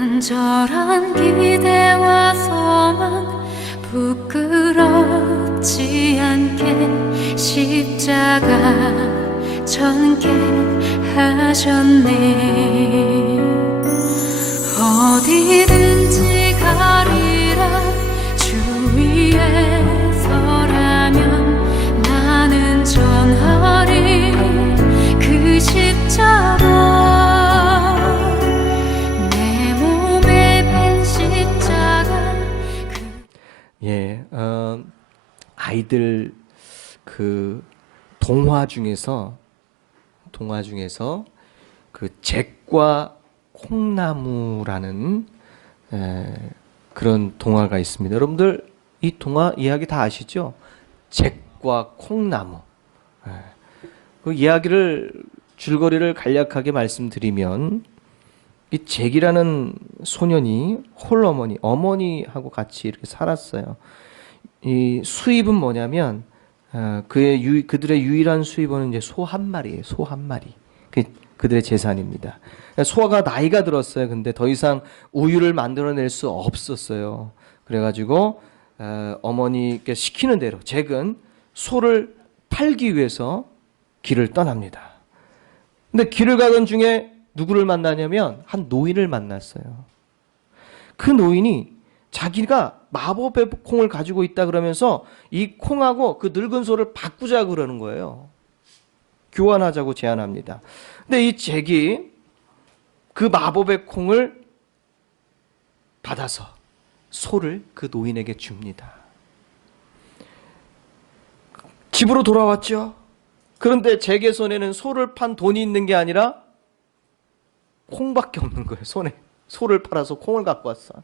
간절한 기대와 소망 부끄럽지 않게 십자가 전개하셨네. 어디든지 가리라 주 위에 서라면 나는 전하리 그 십자가. 내 몸에 밴 십자가. 아이들 그 동화 중에서 그 잭과 콩나무라는 그런 동화가 있습니다. 여러분들 이 동화 이야기 다 아시죠? 잭과 콩나무. 그 이야기를 줄거리를 간략하게 말씀드리면, 이 잭이라는 소년이 어머니하고 같이 이렇게 살았어요. 이 수입은 뭐냐면 그들의 유일한 수입원은 이제 소 한 마리예요. 소 한 마리. 그들의 재산입니다. 소가 나이가 들었어요. 근데 더 이상 우유를 만들어낼 수 없었어요. 그래가지고 어머니께 시키는 대로 잭은 소를 팔기 위해서 길을 떠납니다. 근데 길을 가던 중에 누구를 만나냐면 한 노인을 만났어요. 그 노인이 자기가 마법의 콩을 가지고 있다 그러면서 이 콩하고 그 늙은 소를 바꾸자 그러는 거예요. 교환하자고 제안합니다. 근데 이 잭이 그 마법의 콩을 받아서 소를 그 노인에게 줍니다. 집으로 돌아왔죠. 그런데 잭의 손에는 소를 판 돈이 있는 게 아니라 콩밖에 없는 거예요. 손에 소를 팔아서 콩을 갖고 왔어.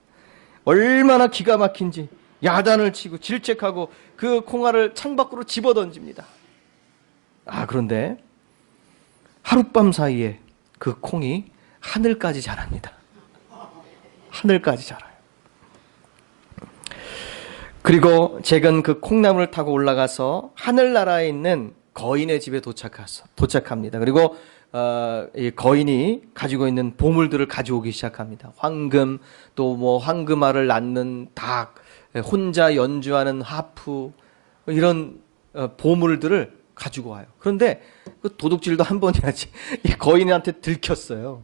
얼마나 기가 막힌지 야단을 치고 질책하고 그 콩알을 창밖으로 집어던집니다. 그런데 하룻밤 사이에 그 콩이 하늘까지 자랍니다. 하늘까지 자라요. 그리고 잭은 그 콩나무를 타고 올라가서 하늘나라에 있는 거인의 집에 도착합니다. 그리고 이 거인이 가지고 있는 보물들을 가져오기 시작합니다. 황금, 또 뭐 황금알을 낳는 닭, 혼자 연주하는 하프, 이런 보물들을 가지고 와요. 그런데 그 도둑질도 한 번이야지 이 거인한테 들켰어요.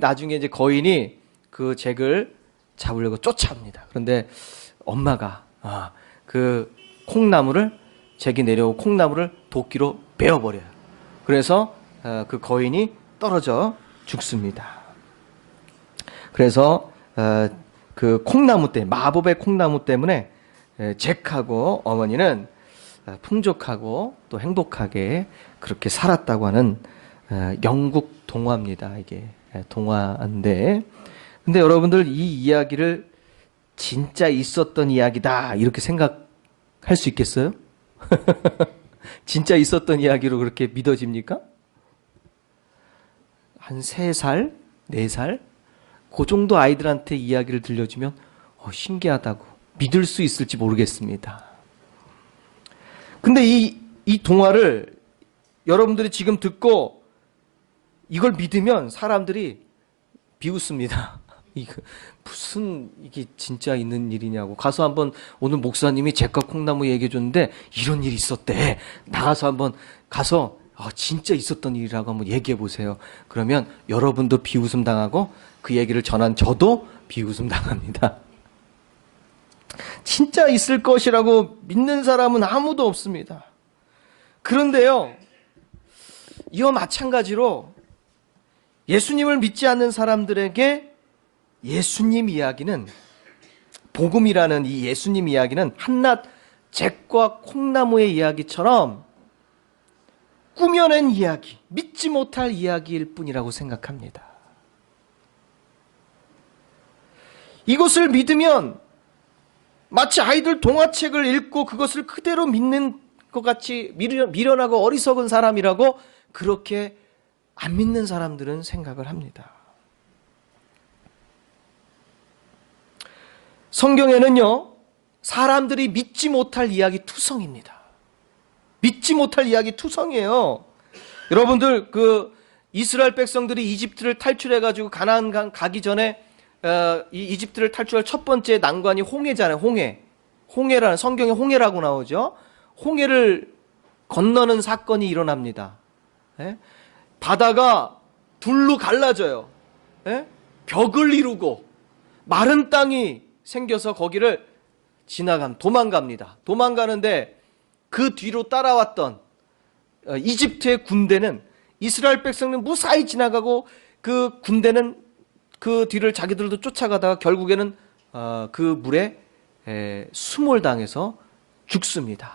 나중에 이제 거인이 그 잭을 잡으려고 쫓아옵니다. 그런데 엄마가 그 콩나무를, 잭이 내려온 콩나무를 도끼로 베어버려요. 그래서 그 거인이 떨어져 죽습니다. 그래서 그 콩나무 때문에, 마법의 콩나무 때문에 잭하고 어머니는 풍족하고 또 행복하게 그렇게 살았다고 하는 영국 동화입니다. 이게 동화인데, 근데 여러분들 이 이야기를 진짜 있었던 이야기다 이렇게 생각할 수 있겠어요? 진짜 있었던 이야기로 그렇게 믿어집니까? 한 3살, 4살? 그 정도 아이들한테 이야기를 들려주면 신기하다고 믿을 수 있을지 모르겠습니다. 근데 이 동화를 여러분들이 지금 듣고 이걸 믿으면 사람들이 비웃습니다. 무슨 이게 진짜 있는 일이냐고. 가서 한번 오늘 목사님이 잭과 콩나무 얘기해 줬는데 이런 일이 있었대. 나가서 한번 가서 진짜 있었던 일이라고 한번 얘기해 보세요. 그러면 여러분도 비웃음 당하고 그 얘기를 전한 저도 비웃음 당합니다. 진짜 있을 것이라고 믿는 사람은 아무도 없습니다. 그런데요, 이와 마찬가지로 예수님을 믿지 않는 사람들에게 예수님 이야기는, 복음이라는 이 예수님 이야기는 한낱 잭과 콩나무의 이야기처럼 꾸며낸 이야기, 믿지 못할 이야기일 뿐이라고 생각합니다. 이것을 믿으면 마치 아이들 동화책을 읽고 그것을 그대로 믿는 것 같이 미련하고 어리석은 사람이라고 그렇게 안 믿는 사람들은 생각을 합니다. 성경에는요, 사람들이 믿지 못할 이야기 투성입니다. 믿지 못할 이야기 투성이에요. 여러분들 그 이스라엘 백성들이 이집트를 탈출해가지고 가나안 가기 전에 이 이집트를 탈출할 첫 번째 난관이 홍해잖아요. 홍해라는 성경에 홍해라고 나오죠. 홍해를 건너는 사건이 일어납니다. 예? 바다가 둘로 갈라져요. 예? 벽을 이루고 마른 땅이 생겨서 거기를 도망갑니다. 도망가는데 그 뒤로 따라왔던 이집트의 군대는 이스라엘 백성은 무사히 지나가고 그 군대는 그 뒤를 자기들도 쫓아가다가 결국에는 그 물에 수몰당해서 죽습니다.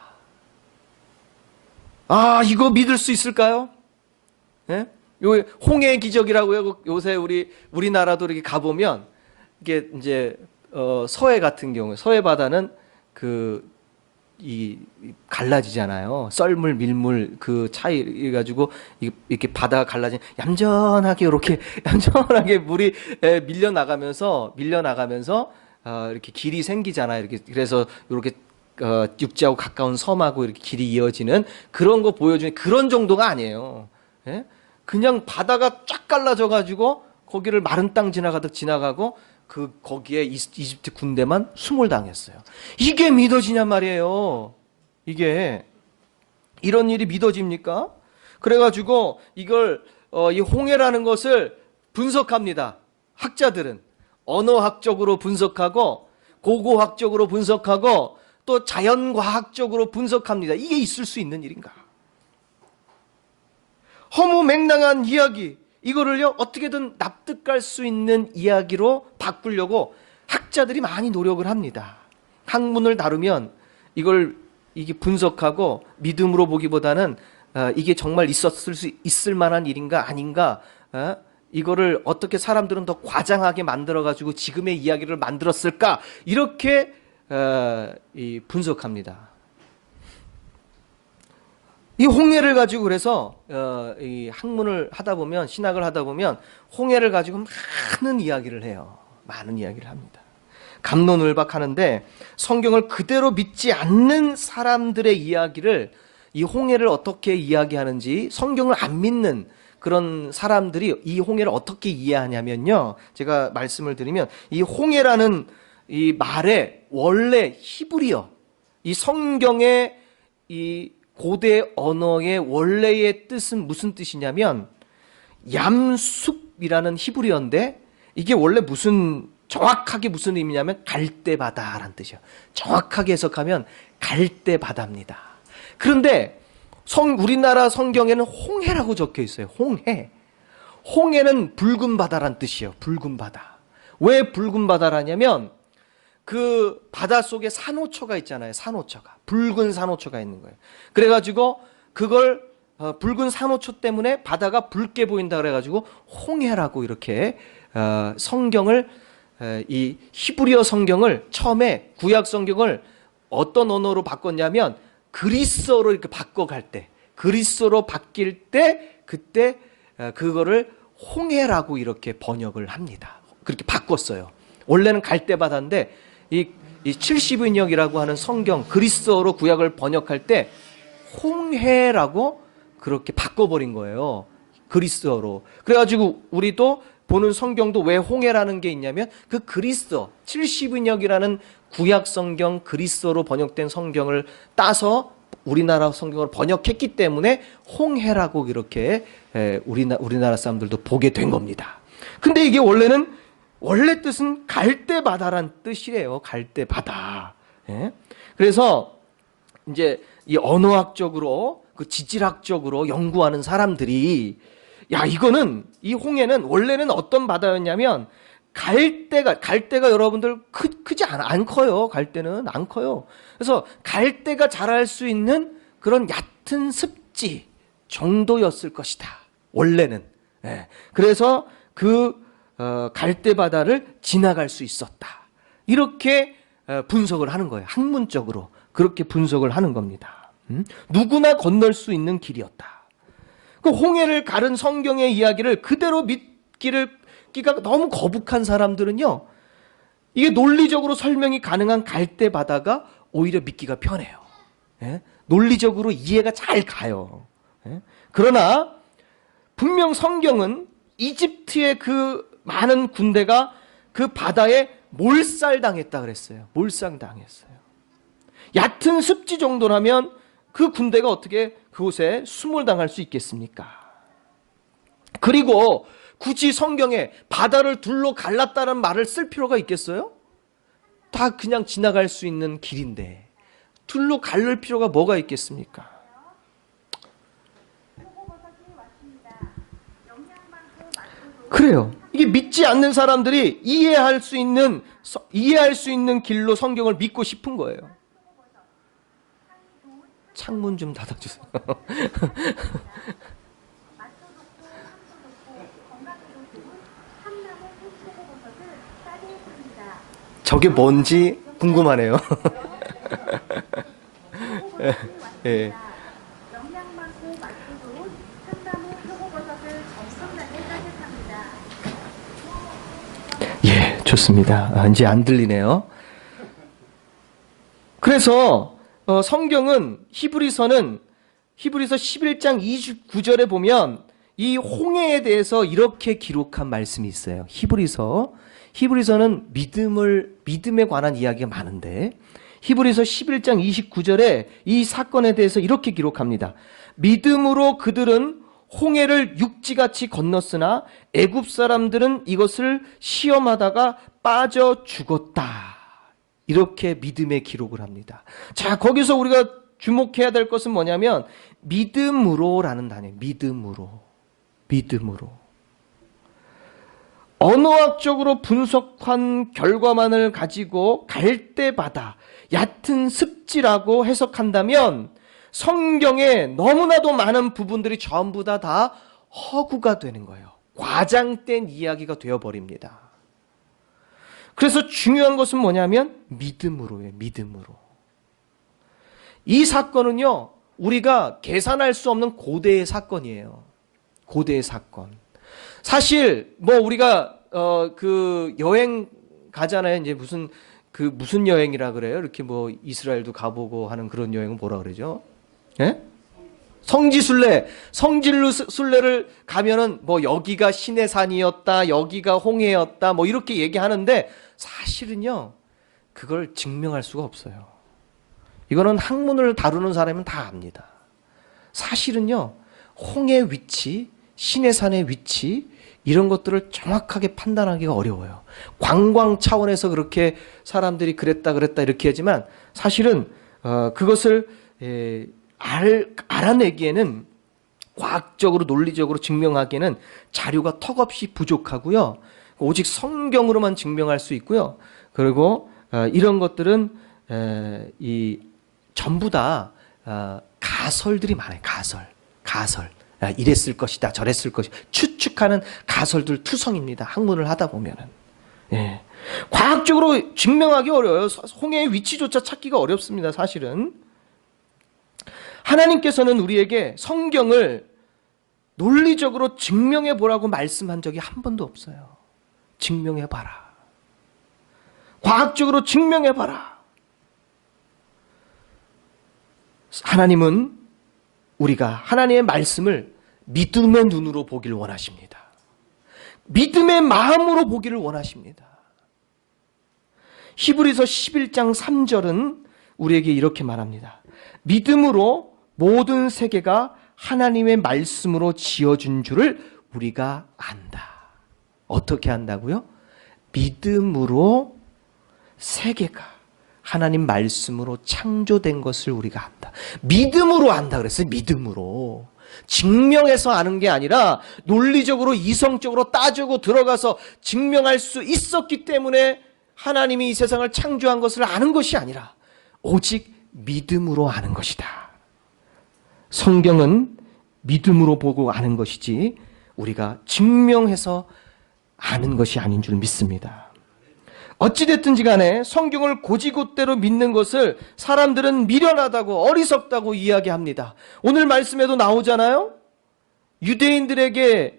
아, 이거 믿을 수 있을까요? 예? 요 홍해의 기적이라고요. 요새 우리나라도 이렇게 가보면 이게 이제 서해 같은 경우에 서해 바다는 갈라지잖아요. 썰물, 밀물 그 차이 가지고 이렇게 바다가 갈라진 얌전하게 물이 밀려나가면서 이렇게 길이 생기잖아요. 이렇게 그래서 이렇게 육지하고 가까운 섬하고 이렇게 길이 이어지는 그런 거 보여주는 그런 정도가 아니에요. 예? 그냥 바다가 쫙 갈라져 가지고 거기를 마른 땅 지나가고 거기에 이집트 군대만 수몰당했어요. 이게 믿어지냔 말이에요. 이게 이런 일이 믿어집니까? 그래가지고 이걸 이 홍해라는 것을 분석합니다. 학자들은 언어학적으로 분석하고 고고학적으로 분석하고 또 자연과학적으로 분석합니다. 이게 있을 수 있는 일인가? 허무맹랑한 이야기, 이거를요 어떻게든 납득할 수 있는 이야기로 바꾸려고 학자들이 많이 노력을 합니다. 학문을 다루면 이게 분석하고 믿음으로 보기보다는 이게 정말 있었을 수 있을 만한 일인가 아닌가, 이거를 어떻게 사람들은 더 과장하게 만들어 가지고 지금의 이야기를 만들었을까, 이렇게 분석합니다. 이 홍해를 가지고 그래서 이 학문을 하다 보면, 신학을 하다 보면 홍해를 가지고 많은 이야기를 해요. 많은 이야기를 합니다. 갑론을박하는데 성경을 그대로 믿지 않는 사람들의 이야기를, 이 홍해를 어떻게 이야기하는지, 성경을 안 믿는 그런 사람들이 이 홍해를 어떻게 이해하냐면요, 제가 말씀을 드리면 이 홍해라는 이 말의 원래 히브리어, 이 성경의 이 고대 언어의 원래의 뜻은 무슨 뜻이냐면 얌숲이라는 히브리어인데, 이게 원래 정확하게 무슨 의미냐면 갈대바다라는 뜻이에요. 정확하게 해석하면 갈대바다입니다. 그런데 우리나라 성경에는 홍해라고 적혀 있어요. 홍해는 붉은 바다란 뜻이에요. 붉은 바다. 왜 붉은 바다라냐면 그 바다 속에 산호초가 있잖아요. 붉은 산호초가 있는 거예요. 그래가지고 그걸 붉은 산호초 때문에 바다가 붉게 보인다 그래가지고 홍해라고 이렇게 성경을, 이 히브리어 성경을 처음에 구약 성경을 어떤 언어로 바꿨냐면 그리스어로 이렇게 바꿔갈 때, 그리스어로 바뀔 때 그때 그거를 홍해라고 이렇게 번역을 합니다. 그렇게 바꿨어요. 원래는 갈대바다인데 이 70인역이라고 하는 성경, 그리스어로 구약을 번역할 때 홍해라고 그렇게 바꿔버린 거예요. 그리스어로. 그래가지고 우리도 보는 성경도 왜 홍해라는 게 있냐면 그 그리스어, 70인역이라는 구약 성경, 그리스어로 번역된 성경을 따서 우리나라 성경을 번역했기 때문에 홍해라고 이렇게 우리나라 사람들도 보게 된 겁니다. 근데 이게 원래 뜻은 갈대바다란 뜻이래요. 갈대바다. 예? 그래서 이제 이 언어학적으로, 그 지질학적으로 연구하는 사람들이, 야, 이 홍해는 원래는 어떤 바다였냐면 갈대가 여러분들 크지 안 커요. 갈대는 안 커요. 그래서 갈대가 자랄 수 있는 그런 얕은 습지 정도였을 것이다. 원래는. 예. 그래서 갈대바다를 지나갈 수 있었다. 이렇게 분석을 하는 거예요. 학문적으로 그렇게 분석을 하는 겁니다. 누구나 건널 수 있는 길이었다. 그 홍해를 가른 성경의 이야기를 그대로 믿기가 너무 거북한 사람들은요, 이게 논리적으로 설명이 가능한 갈대바다가 오히려 믿기가 편해요. 예? 논리적으로 이해가 잘 가요. 예? 그러나 분명 성경은 이집트의 그 많은 군대가 그 바다에 몰살당했다 그랬어요. 몰살당했어요. 얕은 습지 정도라면 그 군대가 어떻게 그곳에 수몰당할 수 있겠습니까? 그리고 굳이 성경에 바다를 둘로 갈랐다는 말을 쓸 필요가 있겠어요? 다 그냥 지나갈 수 있는 길인데 둘로 갈릴 필요가 뭐가 있겠습니까? 그래요. 이게 믿지 않는 사람들이 이해할 수 있는 길로 성경을 믿고 싶은 거예요. 창문 좀 닫아주세요. 저게 뭔지 궁금하네요. 예. 예, 좋습니다. 이제 안 들리네요. 그래서 성경은 히브리서 11장 29절에 보면 이 홍해에 대해서 이렇게 기록한 말씀이 있어요. 히브리서는 믿음에 관한 이야기가 많은데 히브리서 11장 29절에 이 사건에 대해서 이렇게 기록합니다. 믿음으로 그들은 홍해를 육지같이 건넜으나 애굽 사람들은 이것을 시험하다가 빠져 죽었다. 이렇게 믿음의 기록을 합니다. 자, 거기서 우리가 주목해야 될 것은 뭐냐면 믿음으로라는 단어예요. 믿음으로. 언어학적으로 분석한 결과만을 가지고 갈대바다, 얕은 습지라고 해석한다면 성경에 너무나도 많은 부분들이 전부 다 허구가 되는 거예요. 과장된 이야기가 되어버립니다. 그래서 중요한 것은 뭐냐면 믿음으로예요. 이 사건은요, 우리가 계산할 수 없는 고대의 사건이에요. 고대의 사건. 사실 우리가 그 여행 가잖아요. 이제 무슨 여행이라 그래요? 이렇게 이스라엘도 가보고 하는 그런 여행은 뭐라 그러죠? 예? 성지순례를 가면은 여기가 신의 산이었다, 여기가 홍해였다, 이렇게 얘기하는데 사실은요, 그걸 증명할 수가 없어요. 이거는 학문을 다루는 사람은 다 압니다. 사실은요, 홍해 위치, 신의 산의 위치, 이런 것들을 정확하게 판단하기가 어려워요. 관광 차원에서 그렇게 사람들이 그랬다 이렇게 하지만 사실은 그것을 알아내기에는 과학적으로 논리적으로 증명하기에는 자료가 턱없이 부족하고요. 오직 성경으로만 증명할 수 있고요. 그리고 이런 것들은 전부 다 가설들이 많아요. 가설. 이랬을 것이다, 저랬을 것이다. 추측하는 가설들 투성입니다. 학문을 하다 보면은. 예. 과학적으로 증명하기 어려워요. 홍해의 위치조차 찾기가 어렵습니다. 사실은. 하나님께서는 우리에게 성경을 논리적으로 증명해 보라고 말씀한 적이 한 번도 없어요. 증명해 봐라. 과학적으로 증명해 봐라. 하나님은 우리가 하나님의 말씀을 믿음의 눈으로 보기를 원하십니다. 믿음의 마음으로 보기를 원하십니다. 히브리서 11장 3절은 우리에게 이렇게 말합니다. 믿음으로 모든 세계가 하나님의 말씀으로 지어준 줄을 우리가 안다. 어떻게 안다고요? 믿음으로 세계가 하나님 말씀으로 창조된 것을 우리가 안다. 믿음으로 안다 그랬어요. 믿음으로. 증명해서 아는 게 아니라 논리적으로 이성적으로 따지고 들어가서 증명할 수 있었기 때문에 하나님이 이 세상을 창조한 것을 아는 것이 아니라 오직 믿음으로 아는 것이다. 성경은 믿음으로 보고 아는 것이지 우리가 증명해서 아는 것이 아닌 줄 믿습니다. 어찌됐든지 간에 성경을 고지곳대로 믿는 것을 사람들은 미련하다고 어리석다고 이야기합니다. 오늘 말씀에도 나오잖아요. 유대인들에게는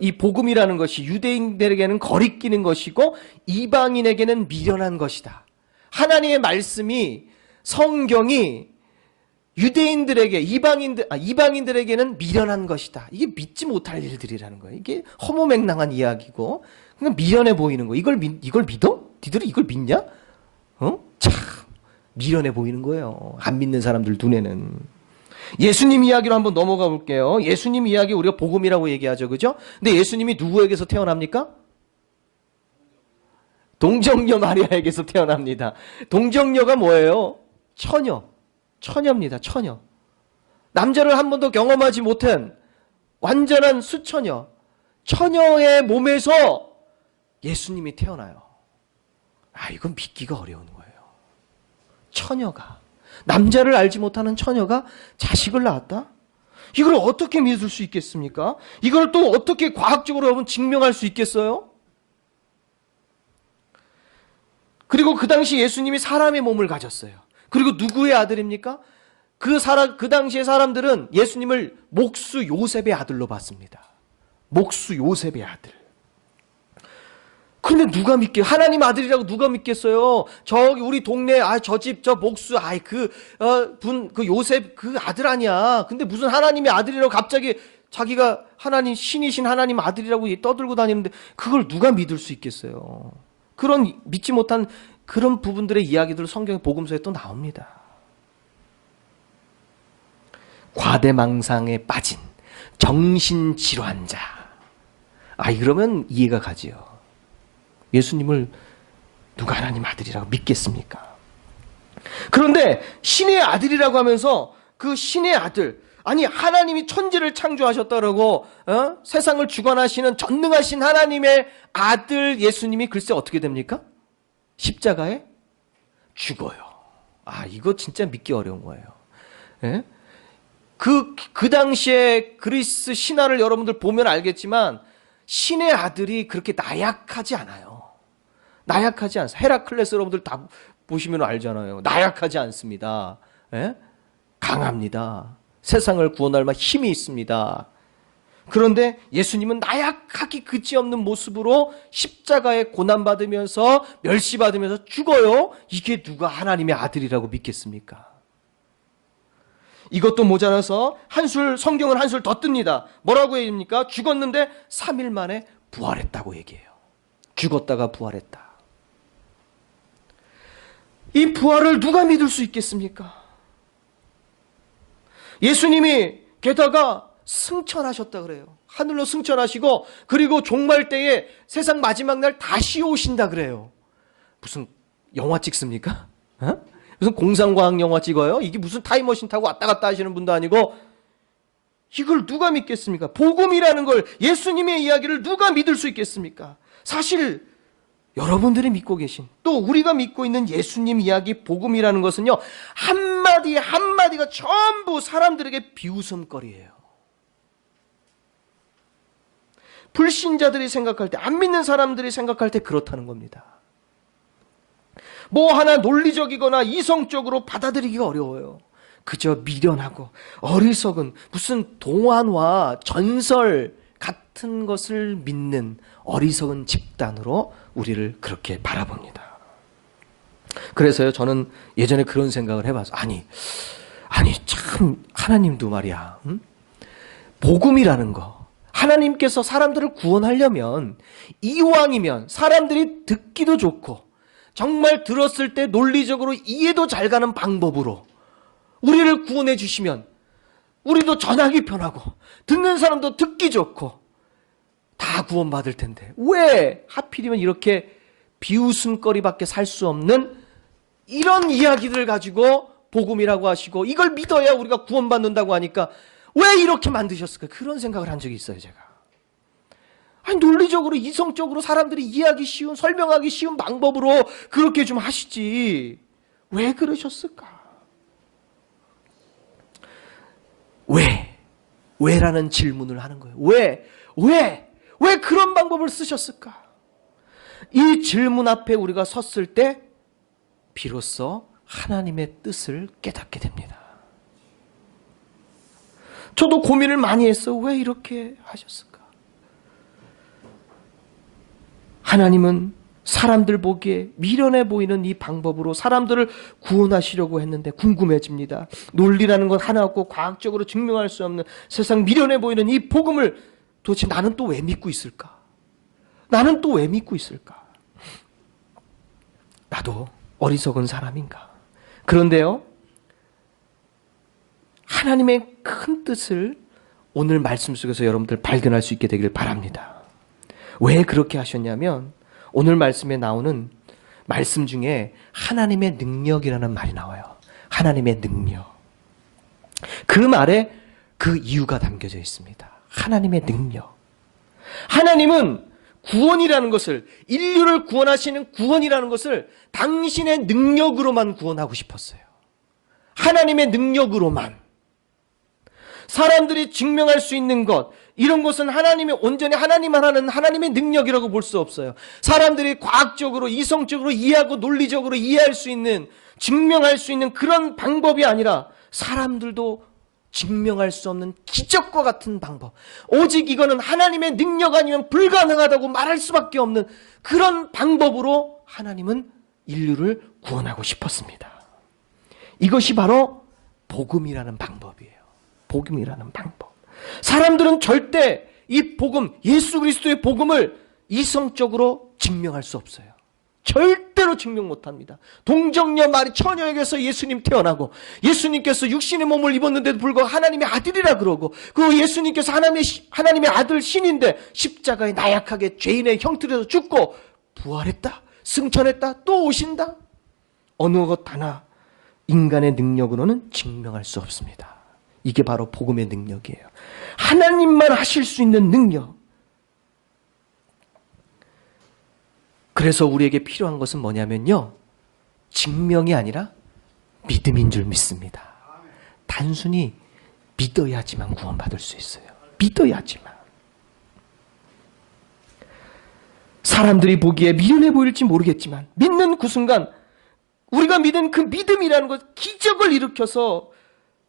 이 복음이라는 것이 유대인들에게는 거리끼는 것이고 이방인에게는 미련한 것이다. 하나님의 말씀이 성경이 유대인들에게 이방인들에게는 미련한 것이다. 이게 믿지 못할 일들이라는 거예요. 이게 허무맹랑한 이야기고 그냥 미련해 보이는 거. 이걸 믿어? 니들이 이걸 믿냐? 참 미련해 보이는 거예요. 안 믿는 사람들 눈에는. 예수님 이야기로 한번 넘어가 볼게요. 예수님 이야기 우리가 복음이라고 얘기하죠, 그죠? 근데 예수님이 누구에게서 태어납니까? 동정녀 마리아에게서 태어납니다. 동정녀가 뭐예요? 처녀입니다. 처녀. 남자를 한 번도 경험하지 못한 완전한 수처녀. 처녀의 몸에서 예수님이 태어나요. 이건 믿기가 어려운 거예요. 처녀가, 남자를 알지 못하는 처녀가 자식을 낳았다? 이걸 어떻게 믿을 수 있겠습니까? 이걸 또 어떻게 과학적으로 여러분 증명할 수 있겠어요? 그리고 그 당시 예수님이 사람의 몸을 가졌어요. 그리고 누구의 아들입니까? 그 당시의 사람들은 예수님을 목수 요셉의 아들로 봤습니다. 목수 요셉의 아들. 근데 누가 하나님 아들이라고 누가 믿겠어요? 저기 우리 동네, 저 집, 저 목수, 그 요셉 그 아들 아니야. 근데 무슨 하나님의 아들이라고 갑자기 자기가 신이신 하나님 아들이라고 떠들고 다니는데 그걸 누가 믿을 수 있겠어요? 그런 믿지 못한 그런 부분들의 이야기들 성경 복음서에 또 나옵니다. 과대망상에 빠진 정신질환자. 이러면 이해가 가지요. 예수님을 누가 하나님 아들이라고 믿겠습니까? 그런데 신의 아들이라고 하면서 그 신의 아들, 하나님이 천지를 창조하셨다라고 세상을 주관하시는 전능하신 하나님의 아들 예수님이 글쎄 어떻게 됩니까? 십자가에 죽어요. 이거 진짜 믿기 어려운 거예요. 예? 그 당시에 그리스 신화를 여러분들 보면 알겠지만 신의 아들이 그렇게 나약하지 않아요. 나약하지 않습니다. 헤라클레스 여러분들 다 보시면 알잖아요. 나약하지 않습니다. 예? 강합니다. 세상을 구원할 만한 힘이 있습니다. 그런데 예수님은 나약하기 그지없는 모습으로 십자가에 고난받으면서 멸시받으면서 죽어요. 이게 누가 하나님의 아들이라고 믿겠습니까? 이것도 모자라서 성경은 한술 더 뜹니다. 뭐라고 얘기합니까? 죽었는데 3일 만에 부활했다고 얘기해요. 죽었다가 부활했다. 이 부활을 누가 믿을 수 있겠습니까? 예수님이 게다가 승천하셨다 그래요. 하늘로 승천하시고 그리고 종말 때에 세상 마지막 날 다시 오신다 그래요. 무슨 영화 찍습니까? 무슨 공상과학 영화 찍어요? 이게 무슨 타임머신 타고 왔다 갔다 하시는 분도 아니고 이걸 누가 믿겠습니까? 복음이라는 걸, 예수님의 이야기를 누가 믿을 수 있겠습니까? 사실 여러분들이 믿고 계신, 또 우리가 믿고 있는 예수님 이야기 복음이라는 것은요, 한마디 한마디가 전부 사람들에게 비웃음거리예요. 불신자들이 생각할 때, 안 믿는 사람들이 생각할 때 그렇다는 겁니다. 뭐 하나 논리적이거나 이성적으로 받아들이기가 어려워요. 그저 미련하고 어리석은 무슨 동안화, 전설 같은 것을 믿는 어리석은 집단으로 우리를 그렇게 바라봅니다. 그래서요, 저는 예전에 그런 생각을 해봐서 아니 참 하나님도 말이야, 복음이라는 거, 하나님께서 사람들을 구원하려면 이왕이면 사람들이 듣기도 좋고 정말 들었을 때 논리적으로 이해도 잘 가는 방법으로 우리를 구원해 주시면 우리도 전하기 편하고 듣는 사람도 듣기 좋고 다 구원받을 텐데 왜 하필이면 이렇게 비웃음거리밖에 살 수 없는 이런 이야기들을 가지고 복음이라고 하시고 이걸 믿어야 우리가 구원받는다고 하니까 왜 이렇게 만드셨을까? 그런 생각을 한 적이 있어요, 제가. 논리적으로 이성적으로 사람들이 이해하기 쉬운, 설명하기 쉬운 방법으로 그렇게 좀 하시지 왜 그러셨을까? 왜라는 질문을 하는 거예요. 왜 그런 방법을 쓰셨을까? 이 질문 앞에 우리가 섰을 때 비로소 하나님의 뜻을 깨닫게 됩니다. 저도 고민을 많이 했어요. 왜 이렇게 하셨을까? 하나님은 사람들 보기에 미련해 보이는 이 방법으로 사람들을 구원하시려고 했는데 궁금해집니다. 논리라는 건 하나 없고 과학적으로 증명할 수 없는 세상 미련해 보이는 이 복음을 도대체 나는 또 왜 믿고 있을까? 나는 또 왜 믿고 있을까? 나도 어리석은 사람인가? 그런데요, 하나님의 큰 뜻을 오늘 말씀 속에서 여러분들 발견할 수 있게 되길 바랍니다. 왜 그렇게 하셨냐면 오늘 말씀에 나오는 말씀 중에 하나님의 능력이라는 말이 나와요. 하나님의 능력. 그 말에 그 이유가 담겨져 있습니다. 하나님의 능력. 하나님은 구원이라는 것을, 인류를 구원하시는 구원이라는 것을 당신의 능력으로만 구원하고 싶었어요. 하나님의 능력으로만. 사람들이 증명할 수 있는 것, 이런 것은 하나님의 온전히 하나님만 하는 하나님의 능력이라고 볼 수 없어요. 사람들이 과학적으로 이성적으로 이해하고 논리적으로 이해할 수 있는, 증명할 수 있는 그런 방법이 아니라 사람들도 증명할 수 없는 기적과 같은 방법, 오직 이거는 하나님의 능력 아니면 불가능하다고 말할 수밖에 없는 그런 방법으로 하나님은 인류를 구원하고 싶었습니다. 이것이 바로 복음이라는 방법이에요. 복음이라는 방법. 사람들은 절대 이 복음, 예수 그리스도의 복음을 이성적으로 증명할 수 없어요. 절대로 증명 못합니다. 동정녀 마리 처녀에게서 예수님 태어나고 예수님께서 육신의 몸을 입었는데도 불구하고 하나님의 아들이라 그러고, 그 예수님께서 하나님의 아들 신인데 십자가에 나약하게 죄인의 형틀에서 죽고 부활했다, 승천했다, 또 오신다. 어느 것 하나 인간의 능력으로는 증명할 수 없습니다. 이게 바로 복음의 능력이에요. 하나님만 하실 수 있는 능력. 그래서 우리에게 필요한 것은 뭐냐면요, 증명이 아니라 믿음인 줄 믿습니다. 단순히 믿어야지만 구원받을 수 있어요. 믿어야지만. 사람들이 보기에 미련해 보일지 모르겠지만 믿는 그 순간 우리가 믿은 그 믿음이라는 것, 기적을 일으켜서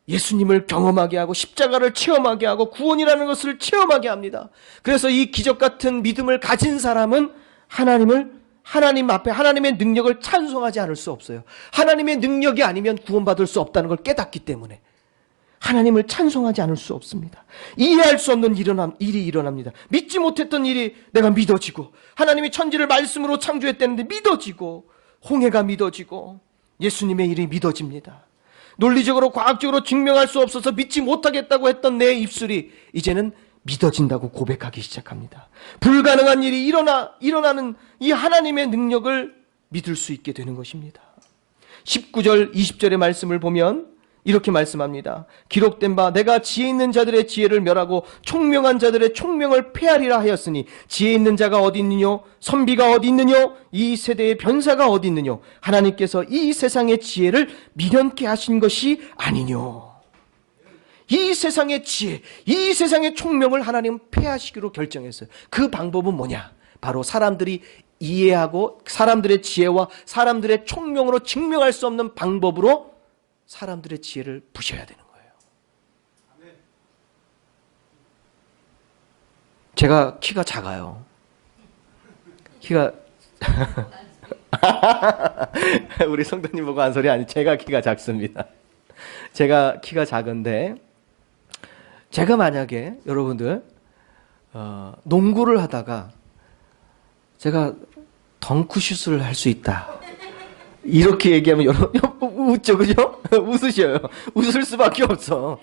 예수님을 경험하게 하고 십자가를 체험하게 하고 구원이라는 것을 체험하게 합니다. 그래서 이 기적 같은 믿음을 가진 사람은 하나님 앞에 하나님의 능력을 찬송하지 않을 수 없어요. 하나님의 능력이 아니면 구원받을 수 없다는 걸 깨닫기 때문에 하나님을 찬송하지 않을 수 없습니다. 이해할 수 없는 일이 일어납니다. 믿지 못했던 일이 내가 믿어지고, 하나님이 천지를 말씀으로 창조했다는데 믿어지고, 홍해가 믿어지고, 예수님의 일이 믿어집니다. 논리적으로 과학적으로 증명할 수 없어서 믿지 못하겠다고 했던 내 입술이 이제는 믿어진다고 고백하기 시작합니다. 불가능한 일이 일어나는 이 하나님의 능력을 믿을 수 있게 되는 것입니다. 19절 20절의 말씀을 보면 이렇게 말씀합니다. 기록된 바 내가 지혜 있는 자들의 지혜를 멸하고 총명한 자들의 총명을 폐하리라 하였으니 지혜 있는 자가 어디 있느뇨? 선비가 어디 있느뇨? 이 세대의 변사가 어디 있느뇨? 하나님께서 이 세상의 지혜를 미련케 하신 것이 아니뇨. 이 세상의 지혜, 이 세상의 총명을 하나님은 폐하시기로 결정했어요. 그 방법은 뭐냐? 바로 사람들이 이해하고 사람들의 지혜와 사람들의 총명으로 증명할 수 없는 방법으로 사람들의 지혜를 부셔야 되는 거예요. 제가 키가 작아요. 우리 성도님 보고 한 소리 아니, 제가 키가 작습니다. 제가 키가 작은데, 제가 만약에 여러분들 농구를 하다가 제가 덩크슛을 할 수 있다, 이렇게 얘기하면 여러분 웃죠, 그죠? 웃으셔요. 웃을 수밖에 없어.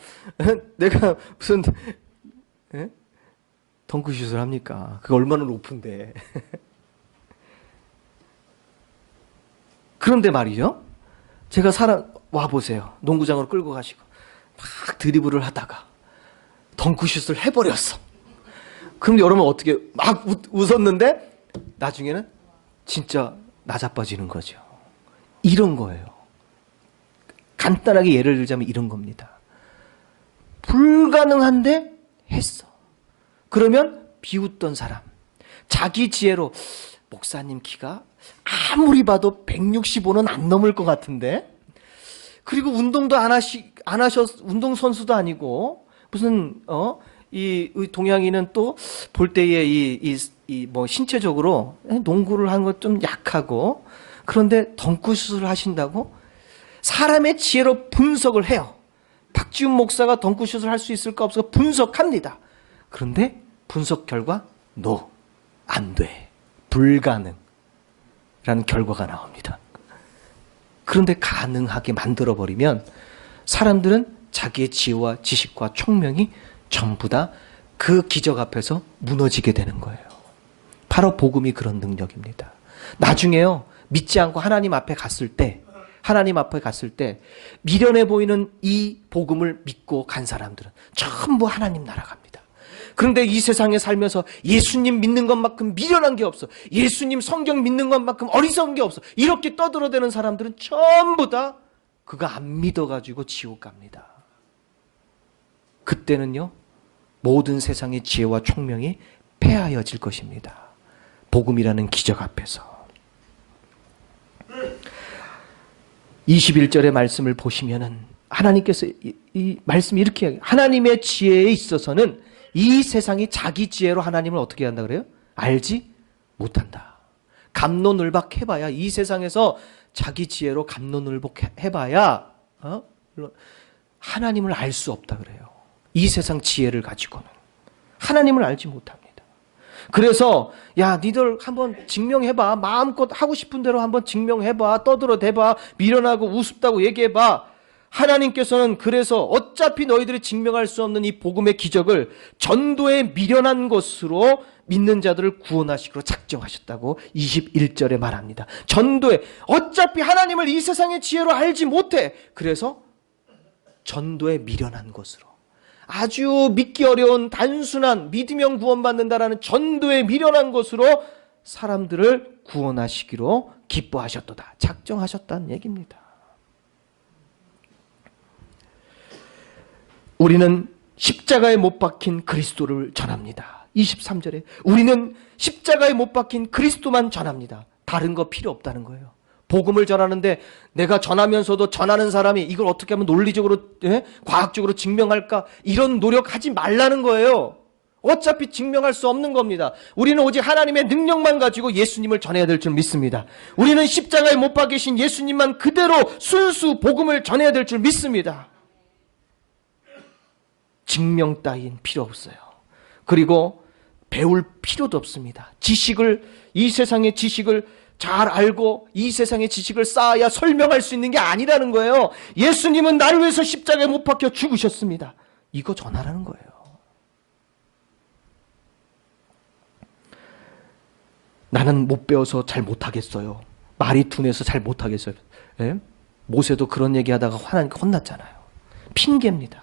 내가 무슨 덩크슛을 합니까? 그게 얼마나 높은데. 그런데 말이죠, 제가 와보세요. 농구장으로 끌고 가시고 막 드리블을 하다가 덩크슛을 해버렸어. 그럼 여러분 어떻게, 막 웃었는데 나중에는 진짜 나자빠지는 거죠. 이런 거예요. 간단하게 예를 들자면 이런 겁니다. 불가능한데 했어. 그러면 비웃던 사람, 자기 지혜로 목사님 키가 아무리 봐도 165는 안 넘을 것 같은데, 그리고 운동도 안 운동 선수도 아니고 무슨 이 동양인은 또 볼 때에 이 뭐 신체적으로 농구를 하는 것 좀 약하고 그런데 덩크 슛을 하신다고 사람의 지혜로 분석을 해요. 박지훈 목사가 덩크 슛을 할 수 있을까 없을까 분석합니다. 그런데 분석 결과 NO, 안 돼, 불가능 라는 결과가 나옵니다. 그런데 가능하게 만들어버리면 사람들은 자기의 지혜와 지식과 총명이 전부 다 그 기적 앞에서 무너지게 되는 거예요. 바로 복음이 그런 능력입니다. 나중에요, 믿지 않고 하나님 앞에 갔을 때 미련해 보이는 이 복음을 믿고 간 사람들은 전부 하나님 나라 갑니다. 그런데 이 세상에 살면서 예수님 믿는 것만큼 미련한 게 없어, 예수님 성경 믿는 것만큼 어리석은 게 없어, 이렇게 떠들어대는 사람들은 전부 다 그거 안 믿어가지고 지옥 갑니다. 그때는요, 모든 세상의 지혜와 총명이 폐하여질 것입니다. 복음이라는 기적 앞에서. 21절의 말씀을 보시면은 하나님께서 이 말씀이 이렇게 이야기해요. 하나님의 지혜에 있어서는 이 세상이 자기 지혜로 하나님을 어떻게 한다 그래요? 알지 못한다. 갑론을박 해봐야, 이 세상에서 자기 지혜로 갑론을박 해봐야 하나님을 알 수 없다 그래요. 이 세상 지혜를 가지고는 하나님을 알지 못합니다. 그래서 야, 니들 한번 증명해봐. 마음껏 하고 싶은 대로 한번 증명해봐. 떠들어대봐. 미련하고 우습다고 얘기해봐. 하나님께서는 그래서 어차피 너희들이 증명할 수 없는 이 복음의 기적을 전도에 미련한 것으로 믿는 자들을 구원하시기로 작정하셨다고 21절에 말합니다. 전도에, 어차피 하나님을 이 세상의 지혜로 알지 못해. 그래서 전도에 미련한 것으로, 아주 믿기 어려운 단순한 믿으면 구원받는다라는 전도에 미련한 것으로 사람들을 구원하시기로 기뻐하셨도다, 작정하셨다는 얘기입니다. 우리는 십자가에 못 박힌 그리스도를 전합니다. 23절에 우리는 십자가에 못 박힌 그리스도만 전합니다. 다른 거 필요 없다는 거예요. 복음을 전하는데 내가 전하면서도 전하는 사람이 이걸 어떻게 하면 논리적으로, 과학적으로 증명할까, 이런 노력하지 말라는 거예요. 어차피 증명할 수 없는 겁니다. 우리는 오직 하나님의 능력만 가지고 예수님을 전해야 될 줄 믿습니다. 우리는 십자가에 못 박히신 예수님만 그대로 순수 복음을 전해야 될 줄 믿습니다. 증명 따윈 필요 없어요. 그리고 배울 필요도 없습니다. 이 세상의 지식을 잘 알고 이 세상의 지식을 쌓아야 설명할 수 있는 게 아니라는 거예요. 예수님은 나를 위해서 십자가에 못 박혀 죽으셨습니다. 이거 전하라는 거예요. 나는 못 배워서 잘 못하겠어요. 말이 둔해서 잘 못하겠어요. 예? 모세도 그런 얘기하다가 하나님께 혼났잖아요. 핑계입니다.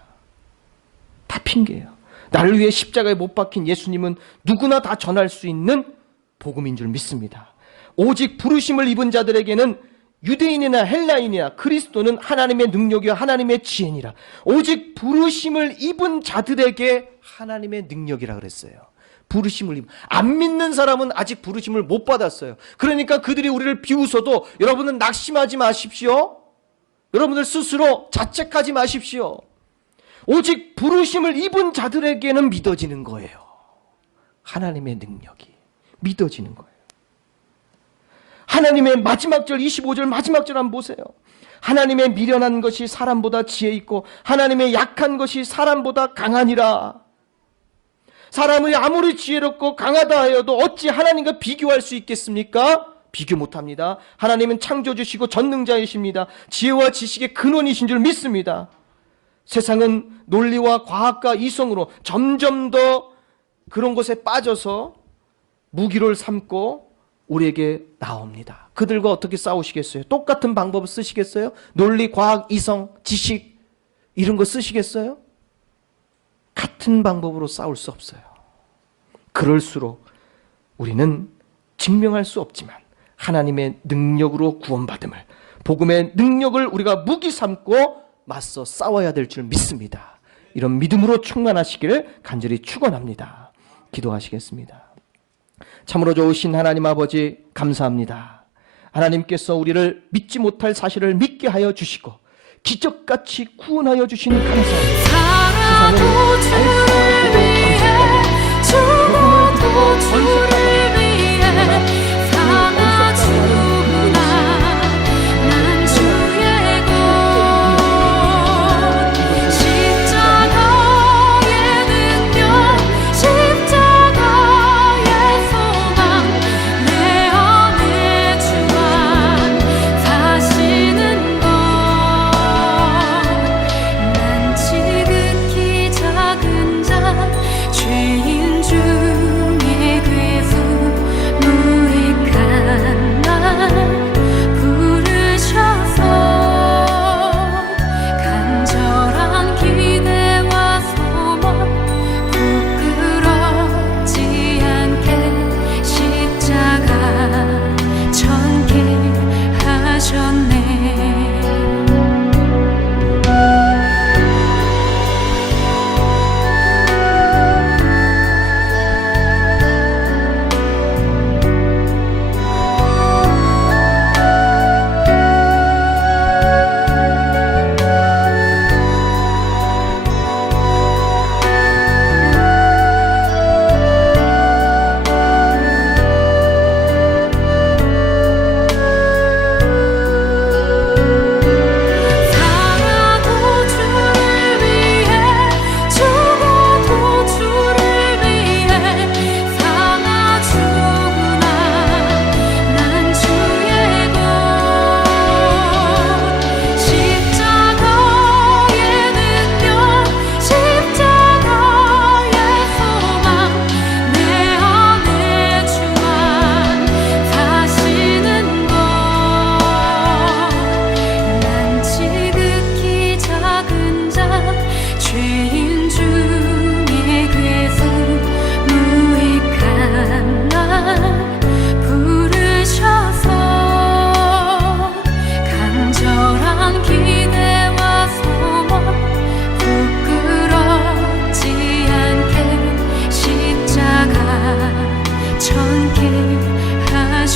다 핑계예요. 나를 위해 십자가에 못 박힌 예수님은 누구나 다 전할 수 있는 복음인 줄 믿습니다. 오직 부르심을 입은 자들에게는 유대인이나 헬라인이나 그리스도는 하나님의 능력이와 하나님의 지혜니라. 오직 부르심을 입은 자들에게 하나님의 능력이라 그랬어요. 부르심을 입은, 안 믿는 사람은 아직 부르심을 못 받았어요. 그러니까 그들이 우리를 비웃어도 여러분은 낙심하지 마십시오. 여러분들 스스로 자책하지 마십시오. 오직 부르심을 입은 자들에게는 믿어지는 거예요. 하나님의 능력이 믿어지는 거예요. 하나님의 마지막 절, 25절 마지막 절 한번 보세요. 하나님의 미련한 것이 사람보다 지혜 있고 하나님의 약한 것이 사람보다 강하니라. 사람이 아무리 지혜롭고 강하다 하여도 어찌 하나님과 비교할 수 있겠습니까? 비교 못합니다. 하나님은 창조주시고 전능자이십니다. 지혜와 지식의 근원이신 줄 믿습니다. 세상은 논리와 과학과 이성으로 점점 더 그런 것에 빠져서 무기를 삼고 우리에게 나옵니다. 그들과 어떻게 싸우시겠어요? 똑같은 방법을 쓰시겠어요? 논리, 과학, 이성, 지식 이런 거 쓰시겠어요? 같은 방법으로 싸울 수 없어요. 그럴수록 우리는 증명할 수 없지만 하나님의 능력으로 구원받음을, 복음의 능력을 우리가 무기 삼고 맞서 싸워야 될 줄 믿습니다. 이런 믿음으로 충만하시기를 간절히 축원합니다. 기도하시겠습니다. 참으로 좋으신 하나님 아버지 감사합니다. 하나님께서 우리를 믿지 못할 사실을 믿게 하여 주시고 기적같이 구원하여 주시니 감사합니다. 살아도 주를 위해 죽어도 주를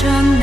천년